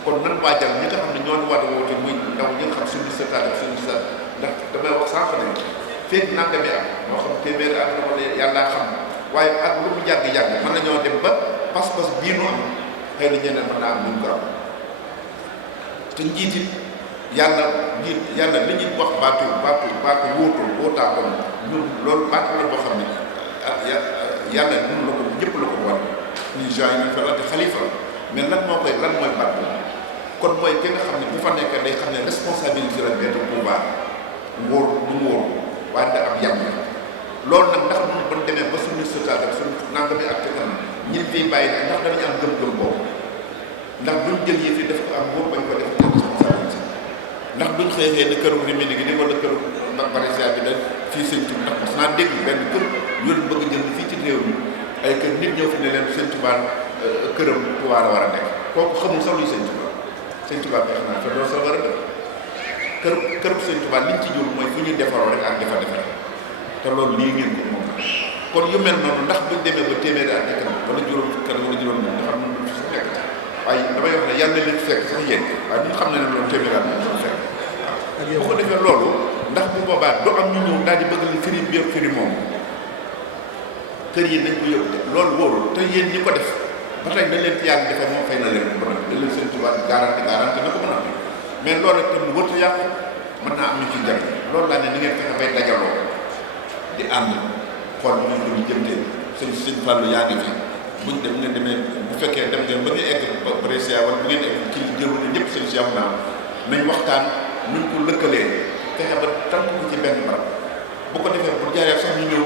kon nan waajal ñi nga xam ne ñoo war a woote muy ndaw ñi nga xam suñu sëtaat ak suñu sët ndax damay wax sànq ne feeg nangami am moo xam téeméeri at wala yàllaa xam waaye ak lu mu yàgg-yàgg mën nañoo dem ba pas-pas bii nu am xëy na ñeneen mën naa am luñ ko am te njiit it yàlla li ñuy wax baatu wóotaakoon ñun loolu baatu la boo xam ne yàlla ñun la ko ñëpp la ko war ñun gens yi ñu fa la te xalifa mais lan mooy baat bi kon mooy ki nga xam ne bu fa nekkee day xam ne responsabilité la benn pouvoir ngóor du ngóor waaye da am yàmm loolu nag ndax ñun ba demee ba suñu sëtaat ak suñu nangami ak te kanam ñi fiy bàyyi ndax dañu am gëm-gëm boobu ndax duñ jël yi fi def ko am boobu bañ ko def responsabilité ndax duñ xëy ne këru Rimini gi ni wala këru Venezia bi da fii sëñ Tuubaa ndax mas naa dégg benn kër ñu leen bëgg jël fii ci réew mi ay kër nit ñëw fi ne leen sëñ Tuubaa këram Tuubaa la war a nekk kooku xamul sax luy sëñ Tuubaa bi xam naa te doo sa war a def kërub sëñ Tuubaa liñ ci jur mooy fu ñuy defaroo rek ak defar te loolu lii ngeen ko moom kon yu mel noonu ndax buñ demee ba téeméeri at nekk wala juróom kan wala juróom ñoom nga xam ne moom sax nekk waaye damay wax ne yàlla leen fekk sax yéen waaye ñun xam ne ne loolu téeméeri at moom sax fekk waaw bu ko defee loolu ndax bu boobaa du am ñu ñëw daal di bëgg li firi bi firi moom kër yi nañ ko yóbbu loolu wóorul te yéen ñi ko def ba tey dañ leen ci yàlla defee moom fay na leen ko nag dañ leen seen tubaab garanti na ko mën a mais loolu tamit wërtu yàqu mën naa am ñu ci njariñ loolu laa ne ni ngeen fexe bay dajaloo di ànd xool ñu ngi jëmtee sëñ Fallou yaa ngi fi buñ dem ngeen demee bu fekkee dem ngeen ba ngeen egg ba Brescia wala bu ngeen egg ci jëwri ñëpp seen Cheikh naa nañ waxtaan nuñ ko lëkkalee fexe ba tënk ko ci benn barab bu ko defee bu jaaree sax ñu ñëw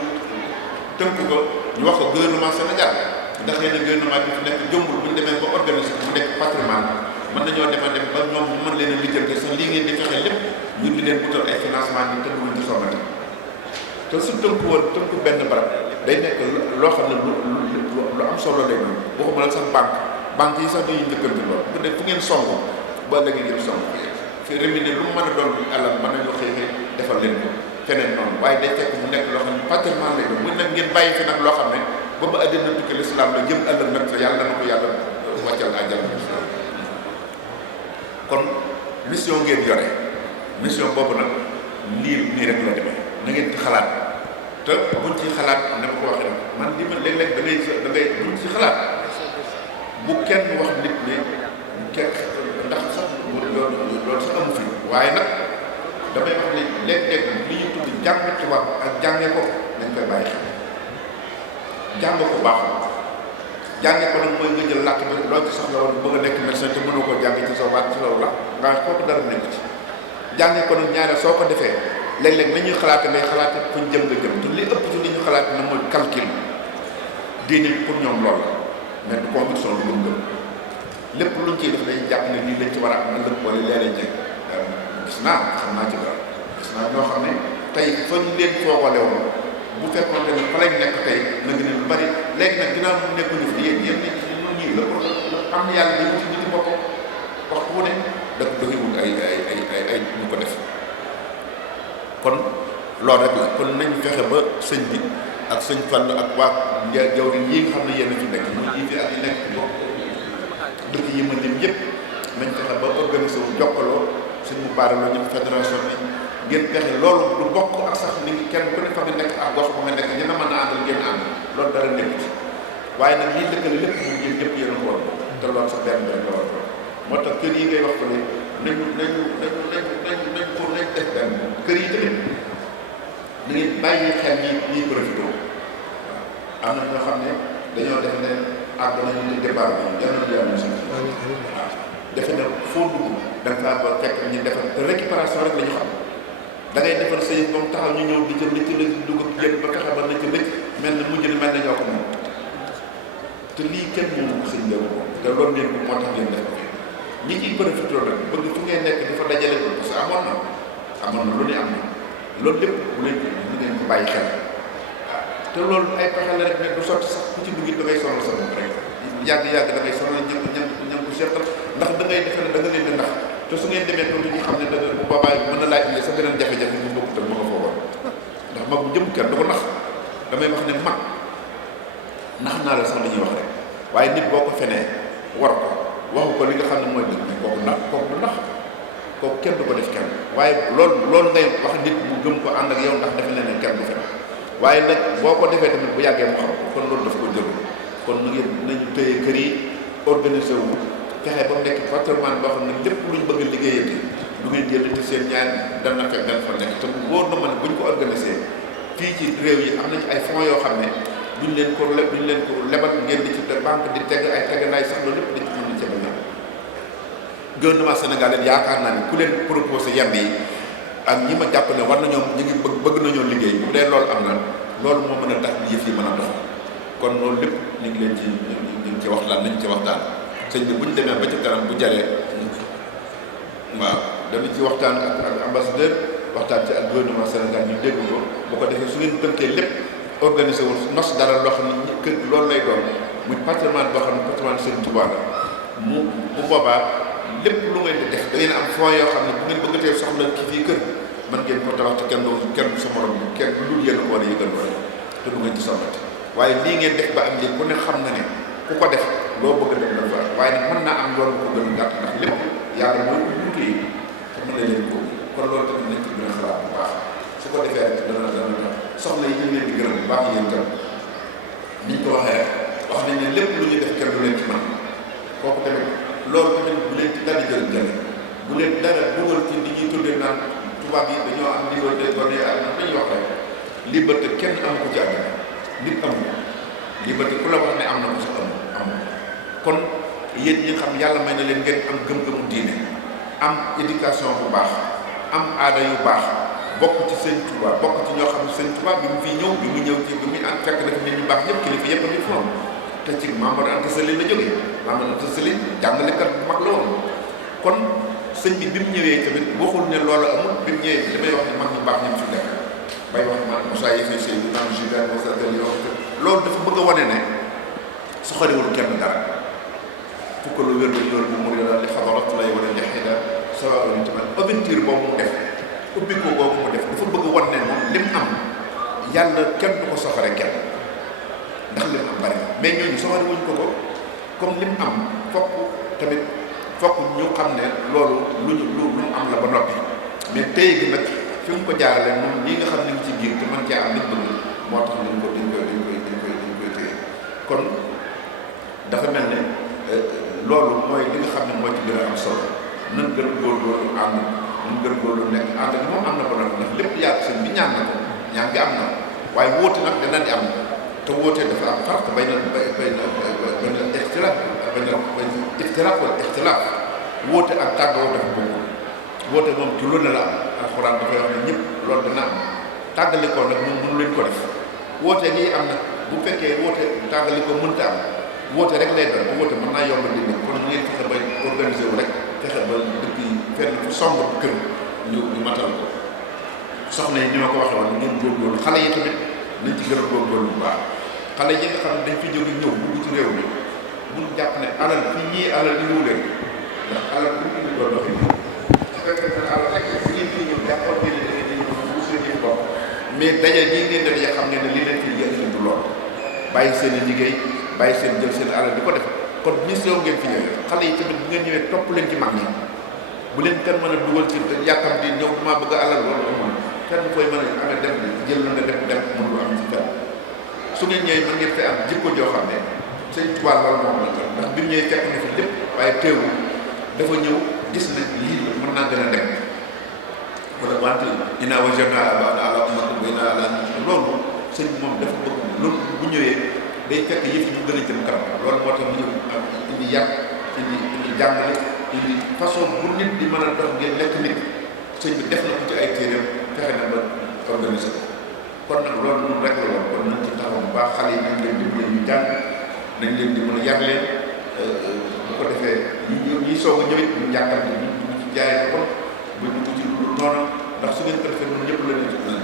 tënk ko ñu wax ko gouvernement Sénégal ndax yéen gouvernement bi fi nekk jëmbul bu ñu demee ba organiser ko mu nekk patrimoine mën nañoo dem ba ñoom ñu mën leen a lijjante sax lii ngeen di fexe lépp ñu di leen butal ay financement ñu te duñ ci sonnati te su tënku woon tënku benn barab day nekk loo xam ne lu am solo lay doon waxuma la sax banque yi sax dañuy njëkkante lool bu dee fu ngeen songu ba léegi ngeen songu fi Rimini lu mu mën a doon alal mën nañoo xëy defal leen ko feneen noonu waaye day fekk mu nekk loo xam ne patrimoine lay doon bu nag ngeen bàyyi fi nag loo xam ne ba ba àddina tukki lislaam la jëm ëllëg nag yàlla na ko yàlla wàccal àjjana. kon mission ngeen yore mission boobu nag lii nii rek la demee na ngeen ci xalaat te buñ ci xalaat na ma ko waxee rek man li ma léeg-léeg da ngay buñ ci xalaat bu kenn wax nit ne kenn ndax sax loolu sax amu fi waaye nag damay wax ne léeg-léeg li ñu tudd jàng tubaab ak jànge ko nañ koy bàyyi xel jàng ko baaxul jànge ko nag mooy nga jël làkk bi loo ci soxla woon bëgg a nekk médecin te mënoo koo jàng ci sa waat ci loolu la nga kooku dara nekk ci jànge ko nag ñaare soo ko defee léeg-léeg nañuy xalaate ngay xalaate fu ñu jëm nga jëm te li ëpp ci li ñu xalaate na mooy calcul diine pour ñoom loolu la mais du conviction lu gëm lépp luñ ciy def dañuy jàpp ne lii lañ ci war a am ëllëg wala léeg-léeg jeg gis naa xam naa ci dara gis naa ñoo xam ne tey fa ñu leen foogale woon bu fekkoon ne fa lañ nekk tey na nga ne lu bari léegi nag ginnaaw mu nekkuñu fi yéen ñii la am na yàlla dañu ci nit bopp waxtu wu ne daf dafay wut ay ñu ko def kon loolu rek la kon nañ fexe ba sëñ bi ak sëñ Fall ak waa jaww ji yi nga xam ne yéen a fi nekk ñu jiite ak yi nekk ci bopp dëkk yi ma lim yëpp nañ fexe ba organiser wu jokkaloo suñ mu baare la ñu fédération bi ngeen fexe loolu du bokk ak sax ni kenn ku ne fa nga nekk ak gox ba nga nekk dina mën a àndal ngeen ànd loolu dara nekk ci waaye nag lii lëkkale lépp moom yéen ñëpp yéen a ko war te loolu sax benn rek la war moo tax kër yi ngay wax ko ne nañu def benn kër yi tamit da ngeen bàyyi xel ñi profité waaw am na ñoo xam ne dañoo def ne àgg nañu ci débat bi yàlla si waaw defe na foo dugg da nga faa ba fekk ñu defar te récupération rek la ñu xam da ngay defar sa yëf ba mu taxaw ñu ñëw di jël ci la dugg yëpp ba fexe ba na ci lëcc mel na mujj na mel na ñoo ko moom te lii kenn moomu ko sëñ boobu te loolu ngeen moo tax ngeen def ko ñi ciy profité rek bëgg fu ngeen nekk dafa dajale ko parce que amoon na lu ne am na loolu lépp bu leen lu ngeen ko bàyyi xel waaw te loolu ay pexe la rek ne du sotti sax ku ci dugg da ngay sonal sa bopp rek yàgg-yàgg da ngay sonal ñam ko seetal ndax da ngay defe ne da nga leen di ndax te su ngeen demee tuuti ñu xam ne da nga bu boobaa mën na laaj indi sa beneen jafe-jafe bu bokk te ma nga foogoon ndax mag bu jëm kenn du ko nax damay wax ne mag nax naa la sax li ñuy wax rek waaye nit boo ko fenee war ko waxu ko li nga xam ne mooy dëgg kooku nax kooku du nax kooku kenn du ko def kenn waaye loolu ngay wax nit mu gëm ko ànd ak yow ndax defe ne kenn du fen waaye nag boo ko defee tamit bu yàggee mu xam kon loolu daf ko jël kon nu ngeen nañu téye kër yi organisé wu fexe ba mu nekk patrimoine boo xam ne lépp luñ bëgg a liggéeyati lu ngeen jël te seen ñaar dana fekk dana fa nekk te wóor na ma ne buñ ko organisé fii ci réew yi am nañ ay fonds yoo xam ne duñ leen ko lebal ngeen di ci banque di teg ay tegalaay sax loolu lépp dañ ci mën a jëmal na gouvernement sénégalais yaakaar naa ne ku leen proposé yenn yi ak ñi ma jàpp ne war nañoo ñu ngi bëgg nañoo liggéey bu dee loolu am na loolu moo mën a tax yëf yi mën a dox kon loolu lépp ñu ngi leen ci waxtaan nañ ci waxtaan sëñ bi bu ñu demee ba ci kanam bu jaree waaw danañ ci waxtaan ak ambassadeur waxtaan ci ak gouvernement Sénégal ñu dégg ko bu ko defee su ngeen tënkee lépp organisé wu nos dara loo xam ne kër loolu lay doon muy patrimoine boo xam ne patrimoine Sëñ Tuubaa la mu bu boobaa lépp lu ngeen di def da ngeen am fonds yoo xam ne bu ngeen bëggatee soxla ci fii kër mën ngeen ko tabax te kenn du sa morom kenn du dul yéen ko war a yëgal wala te du ngeen ci soxlati waaye lii ngeen def ba am lii ku ne xam na ne ku ko def loo bëgg a def dafa waaye nag mën naa am yoon bu ko gën a gàtt ndax lépp yàlla mooy ko wuute yi te mën na leen ko kon loolu tamit nañ ci gën a xalaat bu baax su ko defee rek dana soxla yi ñu leen di gërëm bu baax yéen tam ni ñu ko waxee rek wax nañ ne lépp lu ñuy def kenn du leen ci mën kooku tamit loolu tamit bu leen ci dara jël bu leen dara dugal ci li ñuy tuddee naan tubaab yi dañoo am liberté données ak na dañuy wax rek liberté kenn amu ko ci àdduna nit amu liberté ku la wax ne am na ko sax amu kon yéen ñi nga xam yàlla may na leen ngeen am gëm-gëmu diine am éducation bu baax am aada yu baax bokk ci Sëñ Tuubaa bokk ci ñoo xam ne Sëñ Tuubaa bi mu fi ñëw bi mu ànd fekk na fi nit ñu baax ñëpp kilifa yëpp a ngi foon te ci Maam Mor Anta Sali la jógee Maam Mor Anta Sali jàngalekat bu mag la woon kon sëñ bi mu ñëwee tamit waxul ne loolu amul bi mu ñëwee li may wax ne mag ñu baax ñu fi nekk bay wax man Moussa Yéfé Sey bi naan Jules Moussa loolu dafa bëgg a wane ne soxoriwul kenn dara fukk lu wér loolu bu mu daal di xabarat lay wane jaxida sawa tamit aventure boobu mu def ubbi ko boobu mu def dafa bëgg a wan ne moom li mu am yàlla kenn du ko soxore kenn ndax li mu am mais ñooñu soxla wuñ ko comme lim am fokk ñu xam ne loolu lu mu am la ba noppi mais tey gi nag fi mu ko jaarale moom ñi nga xam ne ngi ci biir te man cee am nit bëgg moo tax dañ koy téye kon dafa mel ne loolu mooy li nga xam ne moo ci gën a am solo nan gën a góorgóorlu ànd nan gën a góorgóorlu nekk ànd ak moom am na ba noppi ndax lépp yàlla seen bi ñaan na ko ñaan gi am na waaye wóote nag dana di am te wóote dafa am farq bay na ixtiraaf wala ixtilaaf wóote ak tàggoo dafa bokkul wóote moom ci loolu la am alxuraan dafay wax ne ñëpp loolu dana am tàggalikoo nag moom mënu leen ko def wóote nii am na bu fekkee wóote tàggalikoo mënta am wóote rek lay doon bu wóote mën naa yomb di kon ñu ngeen fexe ba organisé wu rek fexe ba dëkk yi fenn fu somb kër ñu matal ko soxna yi ni ma ko waxee woon ngeen góorgóorlu xale yi tamit nañ ci gën a góorgóorlu bu baax xale yi nga xam ne dañ fi jóge ñëw dugg ci réew mi mun jàpp ne alal fi ñii alal indiwu leen ndax alal bu indi doon doxi su fekkee ne alal rek fi ngeen fi ñëw jàppoon ngeen ne da ngeen di ñëw bu seen yëf bopp mais daje ñii ngeen daje xam ngeen ne li leen fi yéen du lool bàyyi seen i liggéey bàyyi seen jël seen alal di ko def kon mission ngeen fi ñëwee xale yi tamit bu ngeen ñëwee topp leen ci mag ñi bu leen kenn mën a dugal ci yàkkam di ñëw maa bëgg a alal loolu amul kenn koy mën a amee dem jël la nga def dem mënul am ci kenn su ngeen ñëwee mën ngeen fay am jikko joo xam ne sëñ Tuubaa loolu moom la ndax bi ñëwee fekk na fi lépp waaye teewul dafa ñëw gis na lii mën naa gën a dem wala wante innaa wajadnaa aabaa'anaa alaa ummatin wa innaa alaa loolu sëñ bi moom dafa bëgg loolu bu ñëwee day fekk yëf yi ñu gën a jëm kanam loolu moo tax mu ñëw indi yar indi jàngale indi façon bu nit di mën a dox ngeen lekk nit sëñ bi def na ko ci ay téeréem fexe na ba organiser ko kon nag loolu noonu rek la woon kon nañ ci taxaw bu baax xale yi nañ leen dimbali ñu jàng nañ leen di mën a yar leen bu ko defee ñi soog a ñëwit ñu jàkkal ñu ci jaay ko bu dugg ci noonu ndax su ngeen ko defee ñun ñëpp la leen ci mën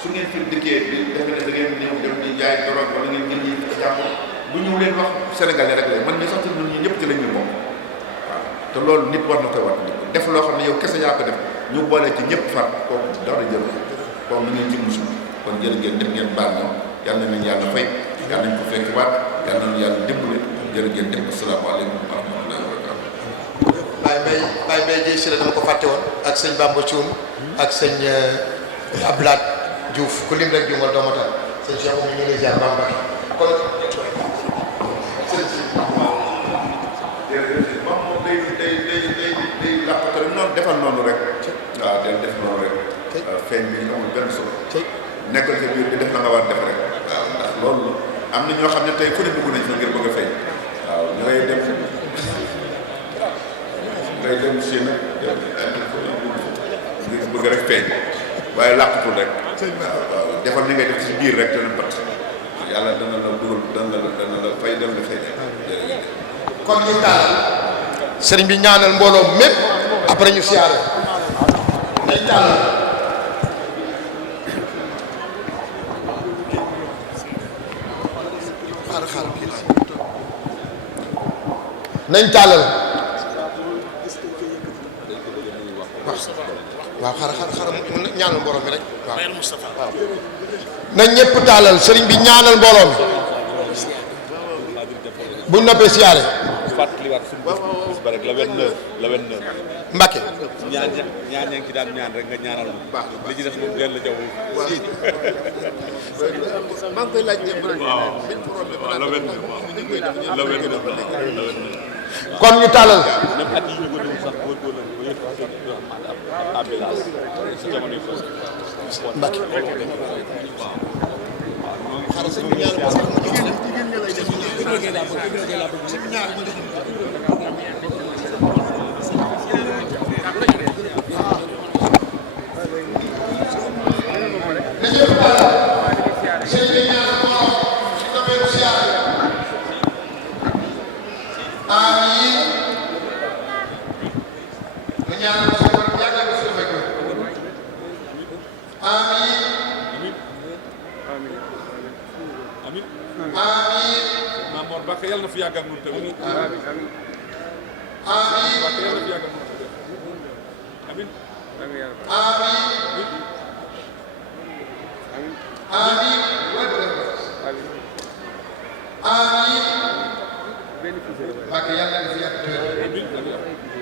su ngeen fi dikkee di defe ne da ngeen ñëw dem di jaay drogue wala ngeen gën ñi jàmm bu ñëw leen wax sénégalais rek la man mi sax ci ñun ñi ñëpp ci la ñu bokk waaw te loolu nit war na koy wax def loo xam ne yow kese yaa ko def ñu boole ci ñëpp far kooku dara jël kooku na ngeen ci musul kon jërë ngeen def ngeen baal ñoom yàlla nañ yàlla fay yàlla nañ ko fekk waat yàlla nañu yàlla dimbali jërë ngeen def asalaamaaleykum wa rahmatullahi wa barakatuh Baye Mbaye Dièye si la dama ko fàtte woon ak sëñ Bamba Thioum ak sëñ Abdoulaye Diouf ku lim rek juumal doomu taal sëñ Cheikh mi ngi lay ziar Bamba kon sëñ si jërëjëf moom day làqatu rek noonu defal noonu rek waaw del def noonu rek feeñ bi amul benn solo nekkal sa biir di def la nga war def rek waaw ndax loolu am na ñoo xam ne tey fu ne dugg nañ fa ngir bëgg a feeñ waaw ñooy dem ngay dem si nag ngir bëgg rek feeñ waaye làqatul rek waaw defal ni ngay def ci biir rek te ne pat yàlla dana la dugal dana la fay dana la feeñ kon ñu taal sëriñ bi ñaanal mbooloo mépp après ñu siyaare nañ taal nañ taalal waaw xaaral ñaanal mbooloo mi rek waaw nañ ñëpp taalal sëriñ bi ñaanal mbooloo mi buñ noppee siyaare fàttaliwaat suñu bis ba rek la 29 Mbacke ñaan yaa ngi ci daan ñaan rek nga ñaanal bu baax li ci def moom gën la jaw maa ngi koy laaj ñëpp rek waaw la 29 kon ñu taalal même at yi ñu ko déglu sax góorgóorlu ba yëpp ambulance si jamono yi foofu Mbacke xaaral sëñ bi ñaanal parce que Maam Mor Mbacke yàlla na fi yàgg ak ñun tamit. Amiin Mbacke yàlla na fi yàgg ak ñun tamit. Amiin. amiin Mbacke yàlla na fi yàgg